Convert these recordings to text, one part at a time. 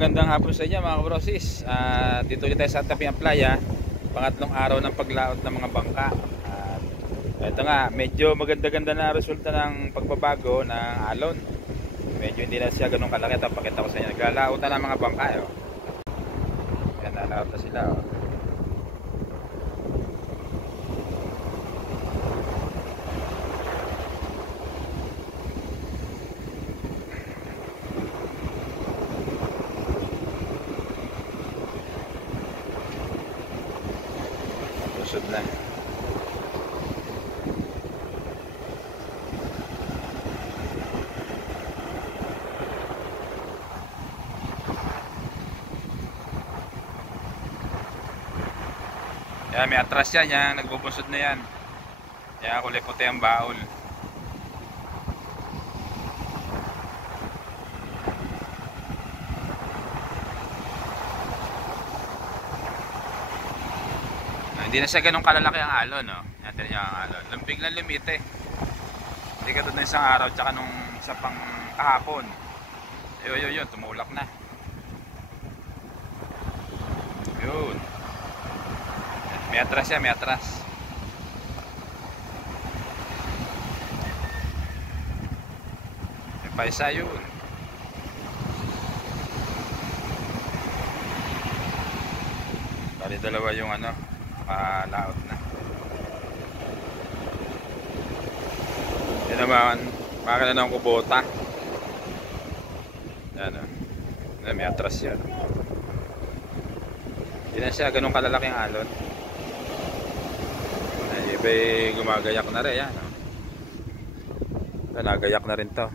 Magandang hapon sa inyo mga kabrosis. Dito ulit tayo sa tabi ng playa. Pangatlong araw ng paglaot ng mga bangka. Ito nga, medyo maganda-ganda na resulta ng pagbabago ng alon. Medyo hindi na siya ganun kalaki. Ito, pakita ko sa inyo. Naglalaot na ng mga bangka. Yan, nalaot na sila. Busog na. Yan, may atras yan, nagbubusod na yan. Kaya kulay puti ang baul. Hindi na siya ganun kalalaki ang alon, no? Natin niya ang alon. Lumbig lang lumite. Hindi ka doon na isang araw, tsaka nung isa pang kahapon. Yun, tumulak na. Yun. May atras yan, may atras. May paisa yun. Bali dalawa yung laot na. Yan naman, makakala na ng kubota. Yan may atras yan. Hindi na siya ganun kalalaking alon. Iba'y gumagayak na rin yan. Nagayak na rin to.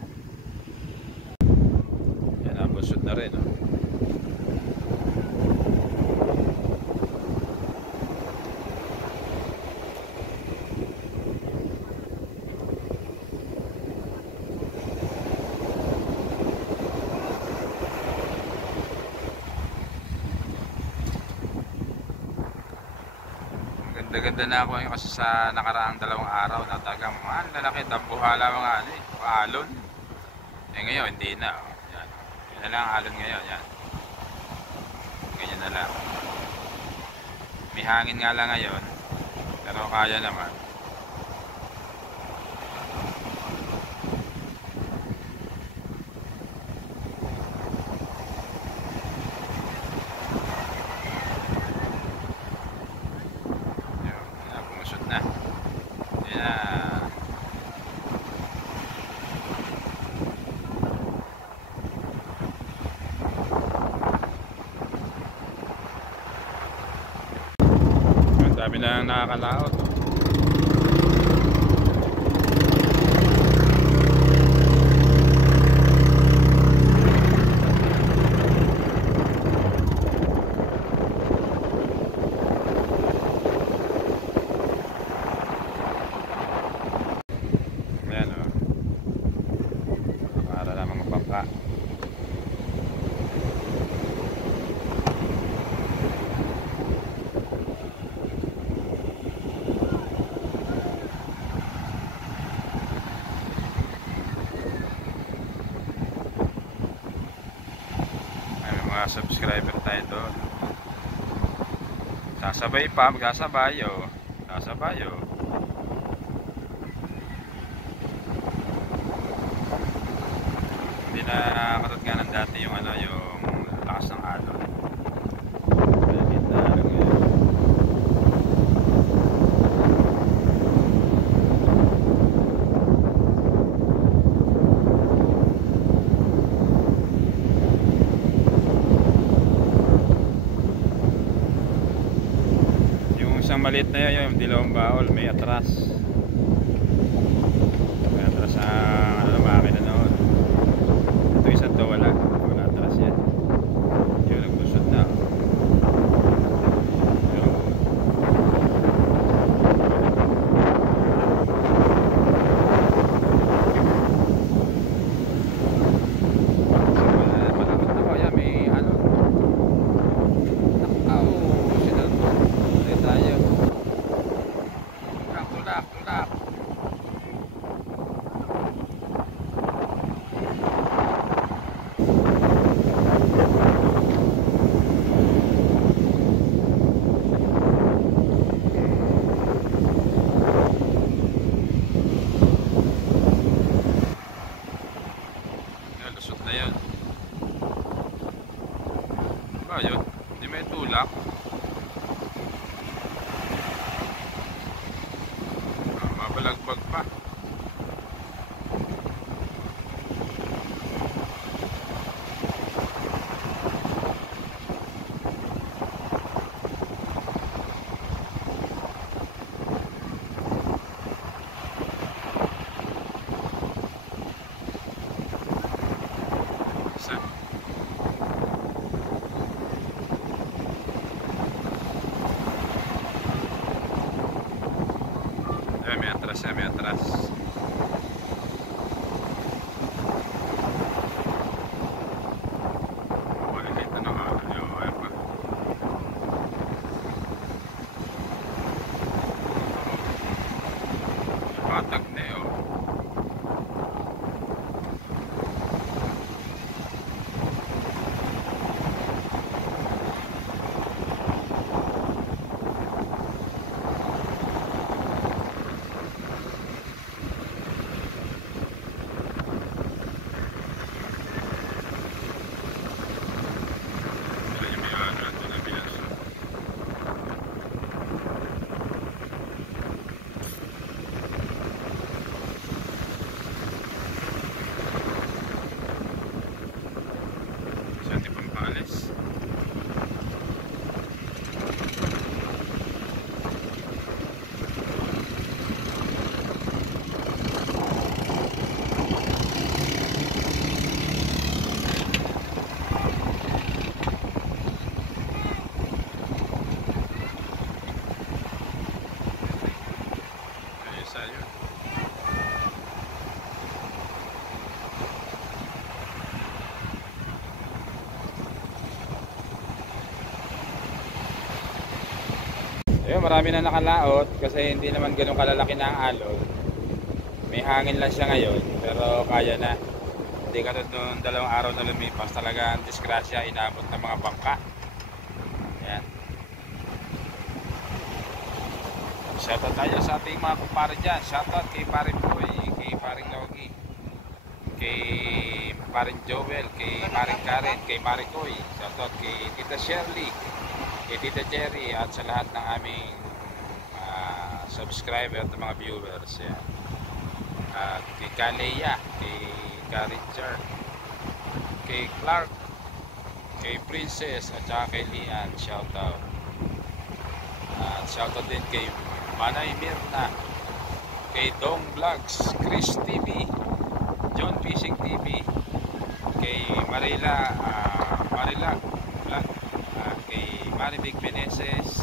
Yan, nabusod na rin. Ganda na ako kasi sa nakaraang 2 araw na tagang lalaki, tambuhala mga alon. Ngayon hindi na. Yan. Yan na lang ang alon ngayon. Yan. Ganyan na lang. May hangin nga lang ngayon, pero kaya naman. Dami na nakakalaot. Ayan para lang mga bangka. Subscriber tayo doon. Sasabay pa, magkasabay sasabay hindi na katulad nga ng dati yung lakas ng alon. Isang maliit na yun, yung dilawang baol, may atras. May atras ang makina noon. Ito isang to wala atras yan. Yung nagbusod na. Ayun, hindi may tulak. Mabalagbag pa. Isa. May atras, may atras. Maliliit na nga. Ay pa. Patag na yun. Ayun, marami na nakalaot kasi hindi naman ganun kalalaki na ang alon. May hangin lang siya ngayon pero kaya na. Hindi ka doon 2 araw na lumipas, talagang disgrasya inabot ng mga bangka. Ayan. Shoutout tayo sa ating mga kumpare dyan. Shoutout kay Paring Boy, kay Paring Logi, kay Paring Joel, kay Paring Karen, kay Maricoy. Shoutout kay Tita Shirley, kay Tita Jerry at sa lahat ng aming subscriber at mga viewers. Yan. At kay Kaleya, kay Richard, kay Clark, kay Princess at saka kay Lian. Shoutout. At shoutout din kay Manay Mirna, kay Dong Vlogs, Chris TV, John Fishing TV, kay Marila Vlog, kay Maribig Beneses,